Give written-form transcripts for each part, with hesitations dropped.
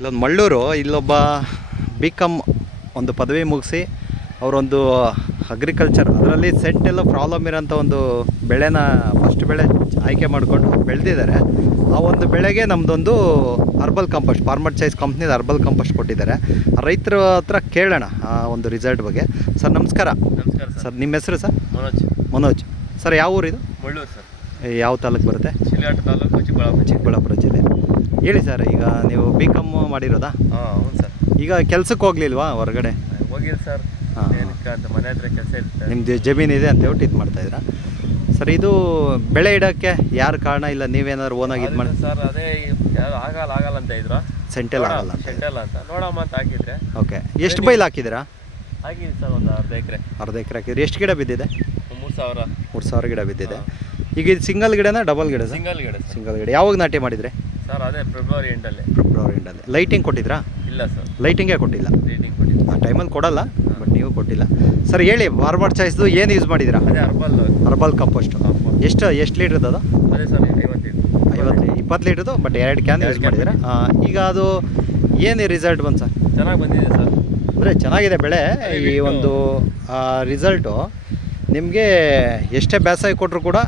ಇಲ್ಲೊಂದು ಮಳ್ಳೂರು, ಇಲ್ಲೊಬ್ಬ BCom ಒಂದು ಪದವಿ ಮುಗಿಸಿ ಅವರೊಂದು ಅಗ್ರಿಕಲ್ಚರ್ ಅದರಲ್ಲಿ ಸೆಂಟೆಲ್ಲ ಪ್ರಾಬ್ಲಮ್ ಇರೋಂಥ ಒಂದು ಬೆಳೆನ ಫಸ್ಟ್ ಬೆಳೆ ಆಯ್ಕೆ ಮಾಡಿಕೊಂಡು ಬೆಳೆದಿದ್ದಾರೆ. ಆ ಒಂದು ಬೆಳೆಗೆ ನಮ್ಮದೊಂದು ಅರ್ಬಲ್ ಕಂಪೋಸ್ಟ್, ಫಾರ್ಮರ್ ಚಾಯ್ಸ್ ಕಂಪ್ನಿದ ಅರ್ಬಲ್ ಕಂಪೋಸ್ಟ್ ಕೊಟ್ಟಿದ್ದಾರೆ. ರೈತರ ಹತ್ರ ಕೇಳೋಣ ಆ ಒಂದು ರಿಸಲ್ಟ್ ಬಗ್ಗೆ. ಸರ್ ನಮಸ್ಕಾರ. ನಮಸ್ಕಾರ ಸರ್, ನಿಮ್ಮ ಹೆಸರು ಸರ್? ಮನೋಜ್. ಸರ್, ಯಾವ ಊರಿದು? ಮಳ್ಳೂರು ಸರ್. ಯಾವ ತಾಲೂಕು ಬರುತ್ತೆ? ಶಿಲ್ಘಟ್ಟ ತಾಲೂಕು, ಚಿಕ್ಕಬಳ್ಳಾಪುರ ಜಿಲ್ಲೆ. ಹೇಳಿ ಸರ್, ಈಗ ನೀವು BCom ಮಾಡಿರೋದಾ? ಹೌದು ಸರ್. ಈಗ ಕೆಲ್ಸಕ್ಕೆ ಹೋಗ್ಲಿಲ್ವಾ ಹೊರಗಡೆ? ಹೋಗಿರಿ ಸರ್. ಅಂತ ಮನೆ ಹತ್ರ ಕೆಲಸ ಇರುತ್ತೆ. ನಿಮ್ಮದು ಜಮೀನು ಇದೆ ಅಂತ ಹೇಳ್ಬಿಟ್ಟು ಇದು ಮಾಡ್ತಾಯಿದ್ದೀರಾ ಸರ್? ಇದು ಬೆಳೆ ಇಡೋಕ್ಕೆ ಯಾರು ಕಾರಣ? ಇಲ್ಲ ನೀವೇನಾದ್ರು ಓನಾಗಿ ಇದು ಮಾಡಿ ಸರ್? ಅದೇ ಯಾರು ಆಗಲ್ಲ ಅಂತ ಇದ್ರು. ಸೆಂಟೆಲ್ ಆಗಲ್ಲ ಅಂತ. ಸೆಂಟೆಲ್ ಅಂತ ನೋಡಮ್ಮ ಅಂತ ಹಾಕಿದ್ರೆ. ಓಕೆ, ಎಷ್ಟು ಬೈಲ್ ಹಾಕಿದ್ದೀರಾ? ಹಾಕಿದ್ವಿ ಸರ್, ಒಂದು ಅರ್ಧ ಎಕರೆ ಹಾಕಿದ್ರಿ. ಎಷ್ಟು ಗಿಡ ಬಿದ್ದಿದೆ? 3,000 ಗಿಡ ಬಿದ್ದಿದೆ. ಈಗ ಇದು ಸಿಂಗಲ್ ಗಿಡನಾ ಡಬಲ್ ಗಿಡ? ಸಿಂಗಲ್ ಗಿಡ. ಯಾವಾಗ ನಾಟಿ ಮಾಡಿದರೆ ಸರ್? ಅದೇ ಫೆಬ್ರವರಿ ಎಂಡಲ್ಲಿ. ಲೈಟಿಂಗ್ ಕೊಟ್ಟಿದ್ರಾ? ಇಲ್ಲ ಸರ್, ಲೈಟಿಂಗೇ ಕೊಟ್ಟಿಲ್ಲ. ಆ ಟೈಮಲ್ಲಿ ಕೊಡಲ್ಲ, ಬಟ್ ನೀವು ಕೊಟ್ಟಿಲ್ಲ. ಸರ್ ಹೇಳಿ, ಫಾರ್ಮರ್ ಚಾಯ್ಸ್ದು ಏನು ಯೂಸ್ ಮಾಡಿದ್ದೀರಾ? ಅದೇ ಅರ್ಬಲ್ ಕಂಪೋಸ್ಟ್. ಎಷ್ಟು ಲೀಟ್ರದ್ದು ಅದು? ಅದೇ ಸರ್, 20 ಲೀಟ್ರದ್ದು, ಬಟ್ 2 ಕ್ಯಾನ್ ಯೂಸ್ ಮಾಡಿದ್ದೀರಾ. ಈಗ ಅದು ಏನು ರಿಸಲ್ಟ್ ಬಂತು ಸರ್? ಚೆನ್ನಾಗಿ ಬಂದಿದೆ ಸರ್. ಅಂದರೆ ಚೆನ್ನಾಗಿದೆ ಬೆಳೆ. ಈ ಒಂದು ರಿಸಲ್ಟು ನಿಮಗೆ ಎಷ್ಟೇ ಬೇಸಾಯ ಕೊಟ್ಟರು ಕೂಡ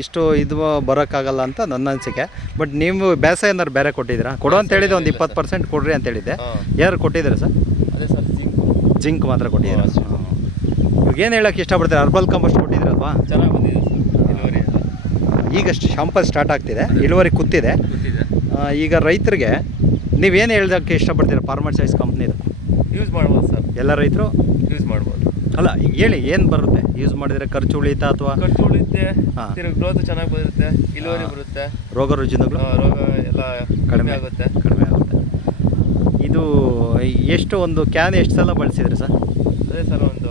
ಇಷ್ಟು ಇದು ಬರೋಕ್ಕಾಗಲ್ಲ ಅಂತ ನನ್ನ ಅನಿಸಿಕೆ. ಬಟ್ ನೀವು ಬೇಸಾಯ ಏನಾರು ಬೇರೆ ಕೊಟ್ಟಿದ್ದೀರಾ? ಕೊಡು ಅಂತ ಹೇಳಿದ್ದೆ, ಒಂದು 20% ಕೊಡ್ರಿ ಅಂತ ಹೇಳಿದ್ದೆ. ಯಾರು ಕೊಟ್ಟಿದ್ದೀರಾ ಸರ್? ಅದೇ ಸರ್, ಜಿಂಕ್ ಮಾತ್ರ ಕೊಟ್ಟಿದ್ದೀರಾ? ಇವಾಗ ಏನು ಹೇಳೋಕ್ಕೆ ಇಷ್ಟಪಡ್ತೀರಾ? ಅರ್ಬಲ್ ಕಂಪೋಸ್ಟ್ ಕೊಟ್ಟಿದ್ದೀರಲ್ವಾ? ಚೆನ್ನಾಗಿ ಬಂದಿದೆ ಸರ್. ಇಳುವರಿ ಈಗಷ್ಟು ಶಾಂಪಲ್ ಸ್ಟಾರ್ಟ್ ಆಗ್ತಿದೆ, ಇಳುವರಿ ಕೂತಿದೆ. ಈಗ ರೈತರಿಗೆ ನೀವೇನು ಹೇಳೋಕ್ಕೆ ಇಷ್ಟಪಡ್ತೀರಾ? ಫಾರ್ಮರ್ ಚಾಯ್ಸ್ ಕಂಪ್ನಿದು ಯೂಸ್ ಮಾಡ್ಬೋದು ಸರ್. ಎಲ್ಲ ರೈತರು ಯೂಸ್ ಮಾಡ್ಬೋದು. ಅಲ್ಲ, ಈಗ ಹೇಳಿ, ಏನು ಬರುತ್ತೆ ಯೂಸ್ ಮಾಡಿದರೆ? ಖರ್ಚು ಉಳಿತಾ ಅಥವಾ? ಖರ್ಚು ಉಳಿಯುತ್ತೆ, ಗ್ರೋತ್ ಚೆನ್ನಾಗಿ ಬರುತ್ತೆ, ಇಳುವರಿ ಬರುತ್ತೆ, ರೋಗ ರುಜಿನಗಳು ರೋಗ ಎಲ್ಲ ಕಡಿಮೆ ಆಗುತ್ತೆ. ಇದು ಎಷ್ಟು ಒಂದು ಕ್ಯಾನ್ ಎಷ್ಟು ಸಲ ಬಳಸಿದ್ರಿ ಸರ್? ಅದೇ ಸರ್, ಒಂದು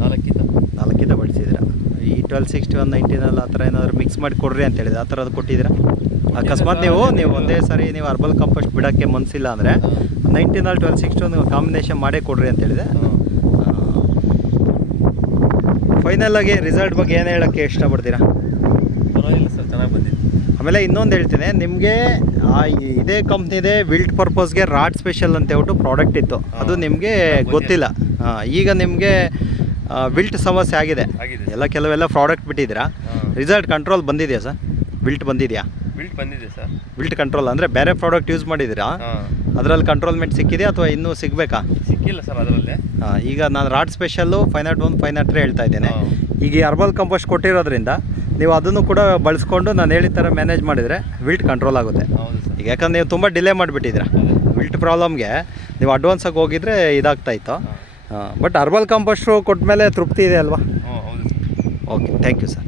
4 ಬಳಸಿದ್ದೀರಾ. ಈ 1261 19 ಆ ಥರ ಏನಾದರೂ ಮಿಕ್ಸ್ ಮಾಡಿ ಕೊಡ್ರಿ ಅಂತ ಹೇಳಿದ್ರೆ ಆ ಥರದ್ದು ಕೊಟ್ಟಿದ್ದೀರಾ? ಅಕಸ್ಮಾತ್ ನೀವು ಒಂದೇ ಸಾರಿ ನೀವು ಅರ್ಬಲ್ ಕಂಪೋಸ್ಟ್ ಬಿಡೋಕ್ಕೆ ಮನಸ್ಸಿಲ್ಲ ಅಂದರೆ 19 1261 ಕಾಂಬಿನೇಷನ್ ಮಾಡೇ ಕೊಡ್ರಿ ಅಂತ ಹೇಳಿದೆ. ಫೈನಲ್ ಆಗಿ ರಿಸಲ್ಟ್ ಬಗ್ಗೆ ಏನು ಹೇಳೋಕ್ಕೆ ಇಷ್ಟಪಡ್ತೀರಾ? ಪರವಾಗಿಲ್ಲ ಸರ್, ಚೆನ್ನಾಗಿ ಬಂದಿದೆ. ಆಮೇಲೆ ಇನ್ನೊಂದು ಹೇಳ್ತೀನಿ ನಿಮಗೆ, ಇದೇ ಕಂಪ್ನಿದೆ ವಿಲ್ಟ್ ಪರ್ಪಸ್ಗೆ ರಾಡ್ ಸ್ಪೆಷಲ್ ಅಂತ ಹೇಳ್ಬಿಟ್ಟು ಪ್ರಾಡಕ್ಟ್ ಇತ್ತು, ಅದು ನಿಮಗೆ ಗೊತ್ತಿಲ್ಲ. ಈಗ ನಿಮಗೆ ವಿಲ್ಟ್ ಸಮಸ್ಯೆ ಆಗಿದೆ ಎಲ್ಲ, ಕೆಲವೆಲ್ಲ ಪ್ರಾಡಕ್ಟ್ ಬಿಟ್ಟಿದ್ದೀರಾ. ರಿಸಲ್ಟ್ ಕಂಟ್ರೋಲ್ ಬಂದಿದೆಯಾ ಸರ್? ವಿಲ್ಟ್ ಬಂದಿದೆಯಾ? ಬಂದಿದೆ ಸರ್. ವಿಲ್ಟ್ ಕಂಟ್ರೋಲ್ ಅಂದರೆ ಬೇರೆ ಪ್ರಾಡಕ್ಟ್ ಯೂಸ್ ಮಾಡಿದ್ದೀರಾ? ಅದರಲ್ಲಿ ಕಂಟ್ರೋಲ್ಮೆಂಟ್ ಸಿಕ್ಕಿದೆಯಾ ಅಥವಾ ಇನ್ನೂ ಸಿಗಬೇಕಾ? ಸಿಕ್ಕಿಲ್ಲ ಸರ್ ಅದರಲ್ಲೇ. ಈಗ ನಾನು ರಾಡ್ ಸ್ಪೆಷಲ್ಲು 501 503 ಹೇಳ್ತಾ ಇದ್ದೇನೆ. ಈಗ ಈ ಅರ್ಬಲ್ ಕಂಪೋಸ್ಟ್ ಕೊಟ್ಟಿರೋದ್ರಿಂದ ನೀವು ಅದನ್ನು ಕೂಡ ಬಳಸ್ಕೊಂಡು ನಾನು ಹೇಳಿದ ಥರ ಮ್ಯಾನೇಜ್ ಮಾಡಿದರೆ ವಿಲ್ಟ್ ಕಂಟ್ರೋಲ್ ಆಗುತ್ತೆ. ಈಗ ಯಾಕಂದ್ರೆ ನೀವು ತುಂಬ ಡಿಲೇ ಮಾಡಿಬಿಟ್ಟಿದ್ದೀರಾ ವಿಲ್ಟ್ ಪ್ರಾಬ್ಲಮ್ಗೆ. ನೀವು ಅಡ್ವಾನ್ಸಾಗಿ ಹೋಗಿದ್ರೆ ಇದಾಗ್ತಾಯಿತ್ತು. ಬಟ್ ಅರ್ಬಲ್ ಕಂಪೋಸ್ಟು ಕೊಟ್ಟ ಮೇಲೆ ತೃಪ್ತಿ ಇದೆ ಅಲ್ವಾ? ಹೌದು. Okay, thank you sir.